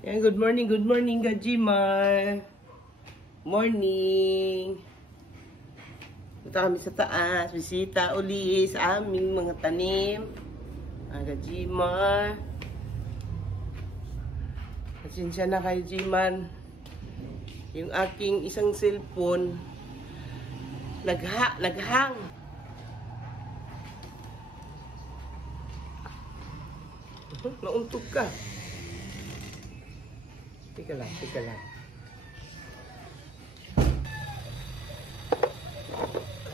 Yan, good morning, Gajimar. Morning. Punta kami sa taas, bisita uli sa aming mga tanim. Gajimar. Pasensya na kay Jiman. Yung aking isang cellphone, naghang. Nauntog ka. Teka lang.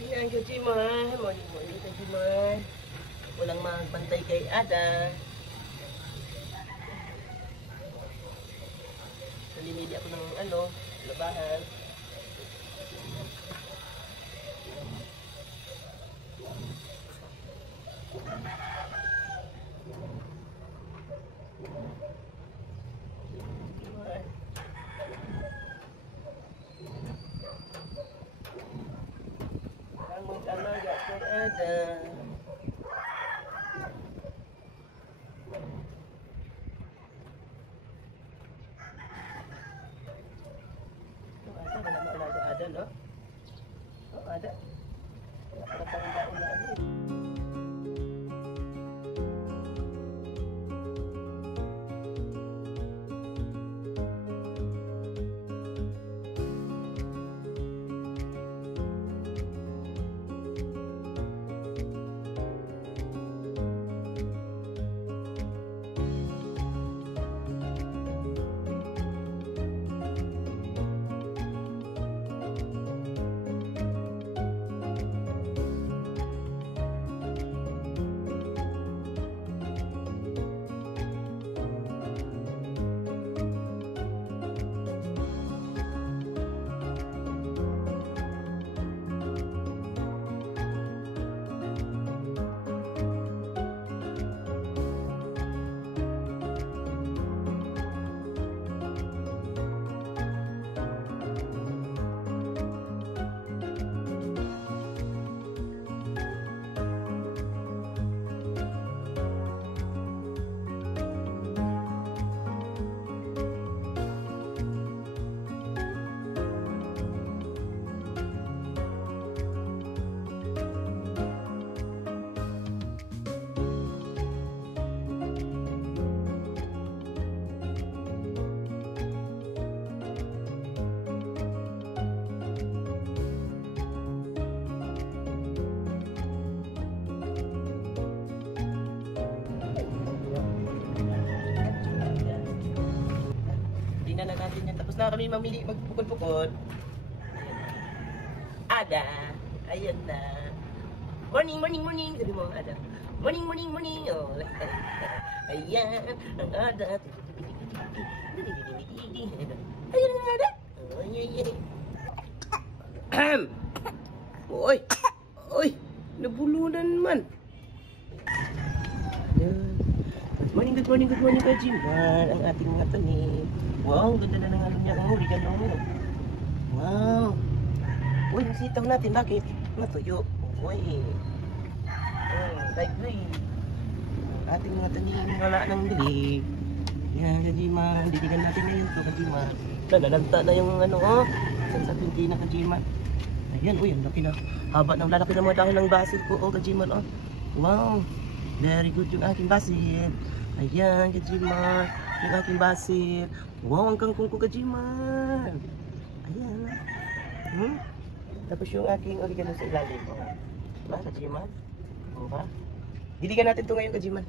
Ayan, Gajimar. Morning, Gajimar. Walang magbantay kay Ada. Nalimili ako ng labahan. Ang mag-alaga kay Ada. Wala maalaga Ada, no? Ada. Wala pa rin daon na ano. Tingnan na natin yan. Tapos na kami mamili, magpukod-pukod. Ada. Ayan na. Morning. Sabi mo, Ada. Morning. Oh. Ayan. Ang Ada. Ayan na, Ada. Ahem. Oy. Nabulunan man. Good morning, Kajimar. Ang ating mga tanim. Wow, ang ganda na ng ano niya. Oh, regalo mo. Wow. Uy, yung sitaw natin. Bakit? Natuyo. Uy. Like green. Ating mga tanim. Wala nang dilig. Yan, Kajimar. Diligan natin ngayon to, Kajimar. Nalalanta na yung sa pinti na, Kajimar. Ayan, uy, ang laki na. Haba ng lalaki na mga dahon ng basil ko. Oh, Kajimar. Oh. Wow. Very good yung aking basil. Ayan, Kajimar. Yung aking basil. Wow, ang kangkong ko, Kajimar. Ayan. Tapos yung aking oregano sa ilalim. Diba, Kajimar? Diba? Diligan natin ito ngayon, Kajimar.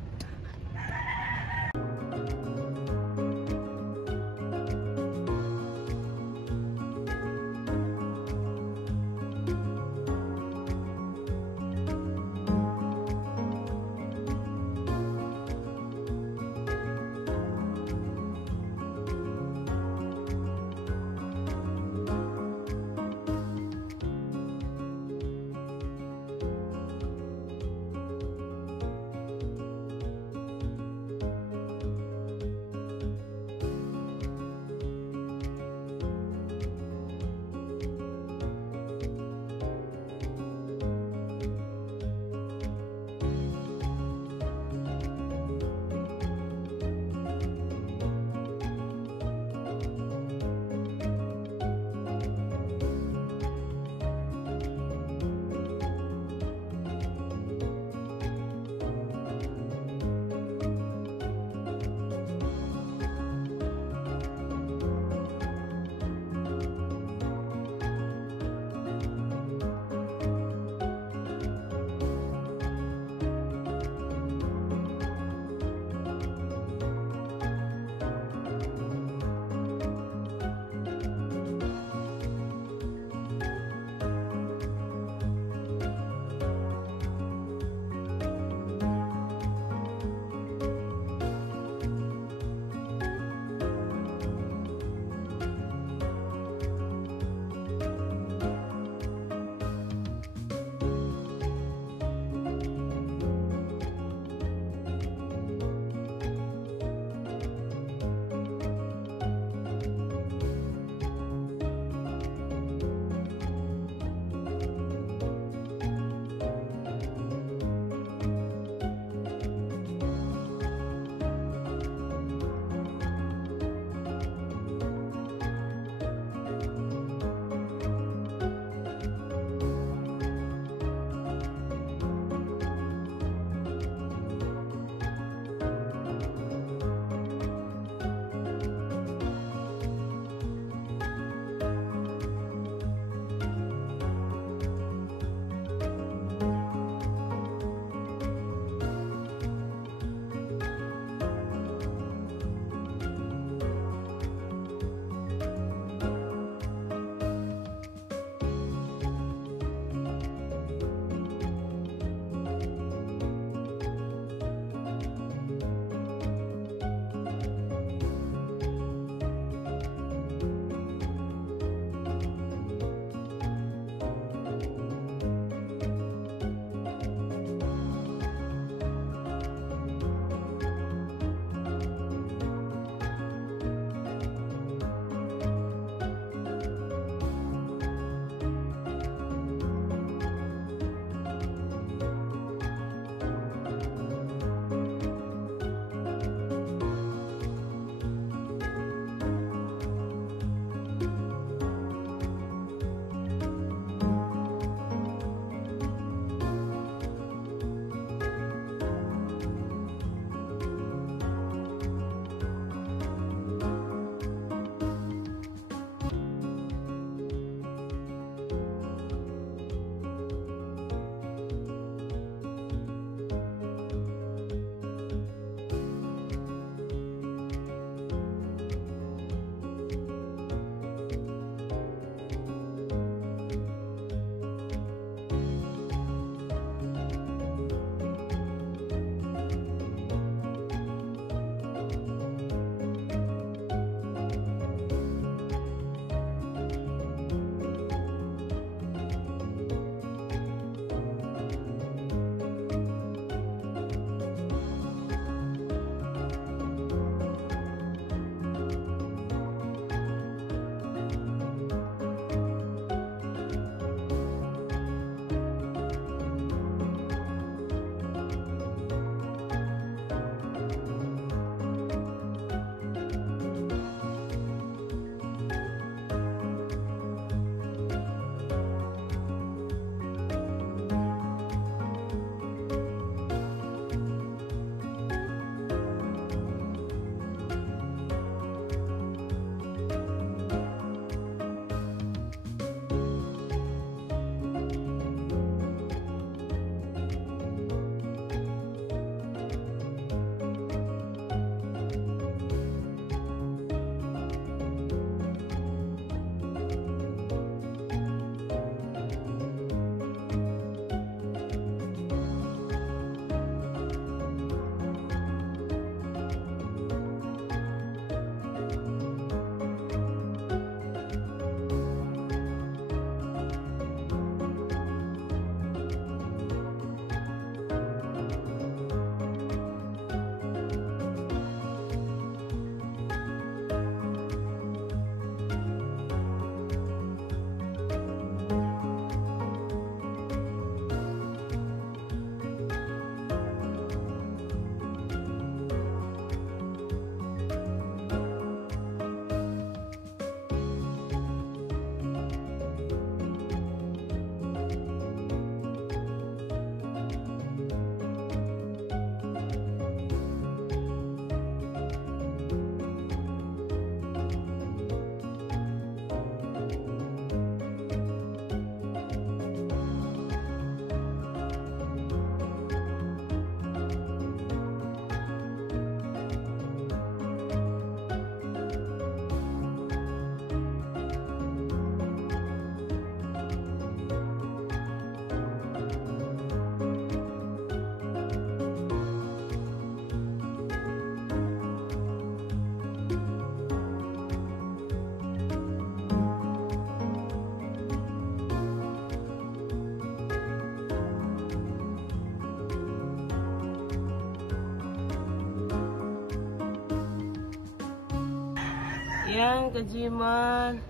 Ayan, Kajimar.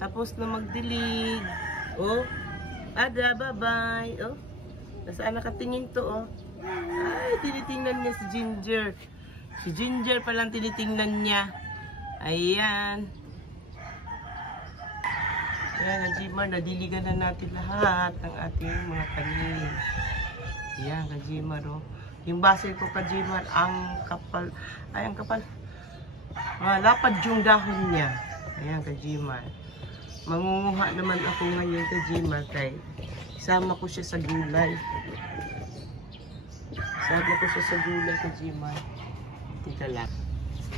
Tapos na magdilig. Oh. Ada, bye-bye. Oh. Nasaan nakatingin to, oh. Ay, tinitingnan niya si Ginger. Si Ginger palang tinitingnan niya. Ayan. Ayan, Kajimar. Nadiligan na natin lahat ng ating mga tanim. Ayan, Kajimar, oh. Yung basil ko, Kajimar, ang kapal. Ay, ang kapal. Lapad yung dahon niya. Ayan, Kajimar. Mangunguha naman ako ngayon, Kajimar, kay isama ko siya sa gulay. Isama ko siya sa gulay, Kajimar. Tika lang.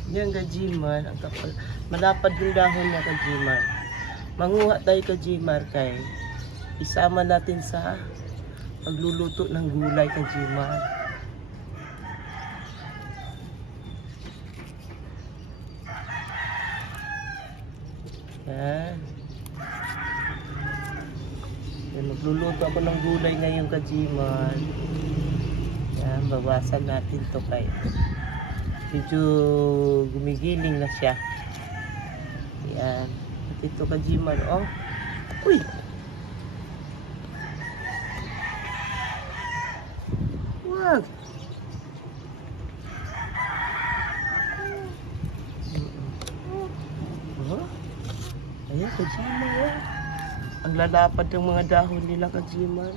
Ayan, Kajimar, ang kapal. Malapad yung dahon niya, Kajimar. Manguha tayo, Kajimar, kay isama natin sa pagluluto ng gulay, Kajimar. Yan. Yan, magluluto ako ng gulay ngayon, Kajimar. Yan, bawasan natin to kay medyo gumigiling na siya. Yan. At ito, Kajimar, oh. Uy! Wag! Ayan, Kajimar, oh. Ang lalapad ng mga dahon nila, Kajimar.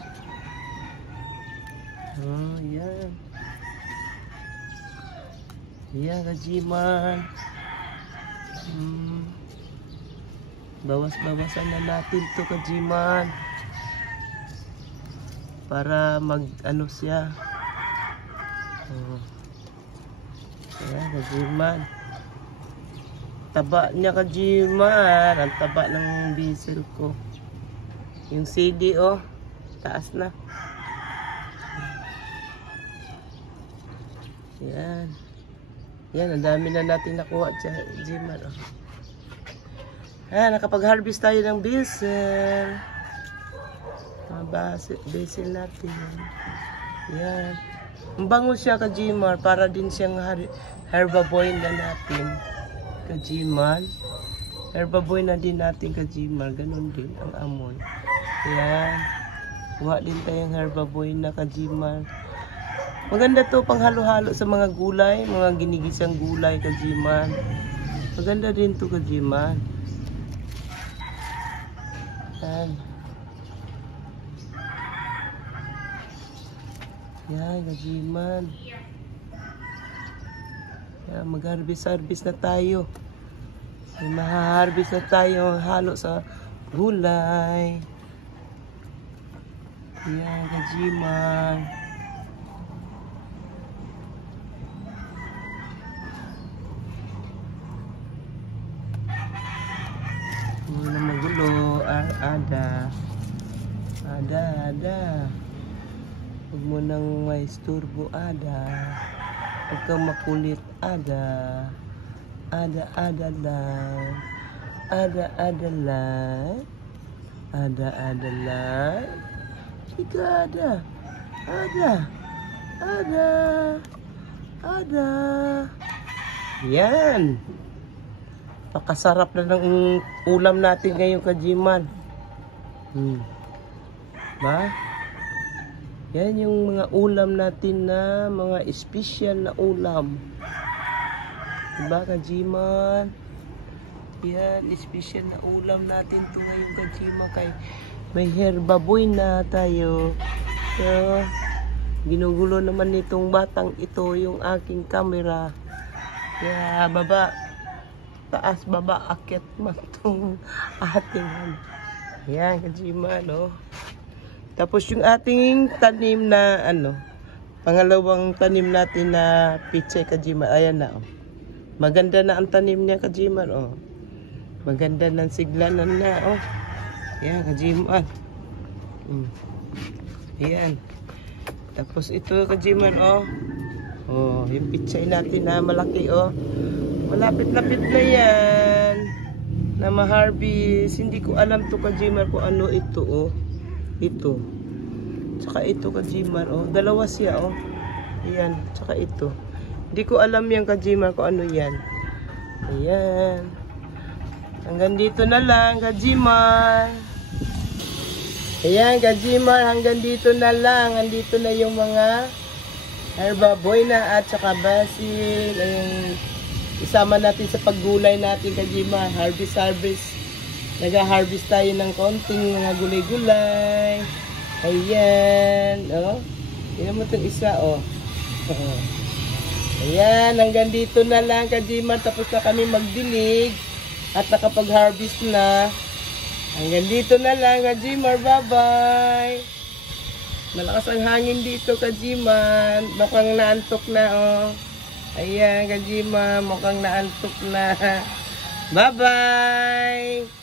Oh, yan. Yan, Kajimar. Bawas-bawasan na natin to, Kajimar. Para mag-ano siya. Oh. Ayan, Kajimar. Taba niya, Kajimar. Ang taba ng diesel ko. Yung CD, oh. Taas na. Yan. Yan, ang dami na natin nakuha, Kajimar, oh. Ayan, nakapag-harvest tayo ng basil. Mga basil natin. Yan. Ang bango siya, Kajimar. Para din siyang herbaboy na natin. Kajimar. Herbaboy na din natin, Kajimar. Ganon din ang amoy. Ayan. Kuha din tayong herbaboy na, Kajimar. Maganda to pang halo-halo sa mga gulay. Mga ginigisang gulay, Kajimar. Maganda din to, Kajimar. Ayan. Ayan, Kajimar. Mag-harvest na tayo. Maha-harvest na tayo halo sa gulay. Ayan, Kajimar. Muna magulo. Ada. Huwag mo nang may isturbo, Ada. Huwag kang makulit, Ada. Ada lang. Ada lang. Ika, Ada. Yan. Pakasarap na ng ulam natin ngayon, Kajimar. Ba? Yan yung mga ulam natin na mga espesyal na ulam. Diba, Kajimar? Yan, espesyal na ulam natin to ngayon, Kajimar. Kay may herbaboy na tayo. So, ginugulo naman nitong batang ito yung aking camera. Kaya, baba. Taas, baba, akyat man itong ating. Yan, Kajimar, no? Tapos yung ating tanim na pangalawang tanim natin na pichay, Kajimar. Ayan na, oh. Maganda na ang tanim niya, Kajimar, oh. Maganda ng siglanan na, oh. Ayan, Kajimar. Ayan. Tapos ito, Kajimar, oh. Oh, yung pichay natin na malaki, oh. Malapit-lapit na yan. Na ma-harvest. Hindi ko alam to, Kajimar, kung ano ito, oh. Ito. Tsaka ito, Kajimar, oh. Dalawa siya, oh. Ayan. Tsaka ito. Hindi ko alam yan, Kajimar, kung ano yan. Ayan. Hanggang dito na lang, Kajimar. Ayan, Kajimar, hanggang dito na lang. Andito na yung mga herbaboy na at saka basil. Ayun, isama natin sa paggulay natin, Kajimar. Harvest. Nag-harvest tayo ng konting mga gulay-gulay. Ayan, oh. Tingnan mo itong isa, oh. Ayan, hanggang dito na lang, Kajimar. Tapos na kami magdilig at nakapag-harvest na. Hanggang dito na lang, Kajimar. Bye-bye. Malakas ang hangin dito, Kajimar. Mukhang naantok na, oh. Ayan, Kajimar. Mukhang naantok na. Bye-bye.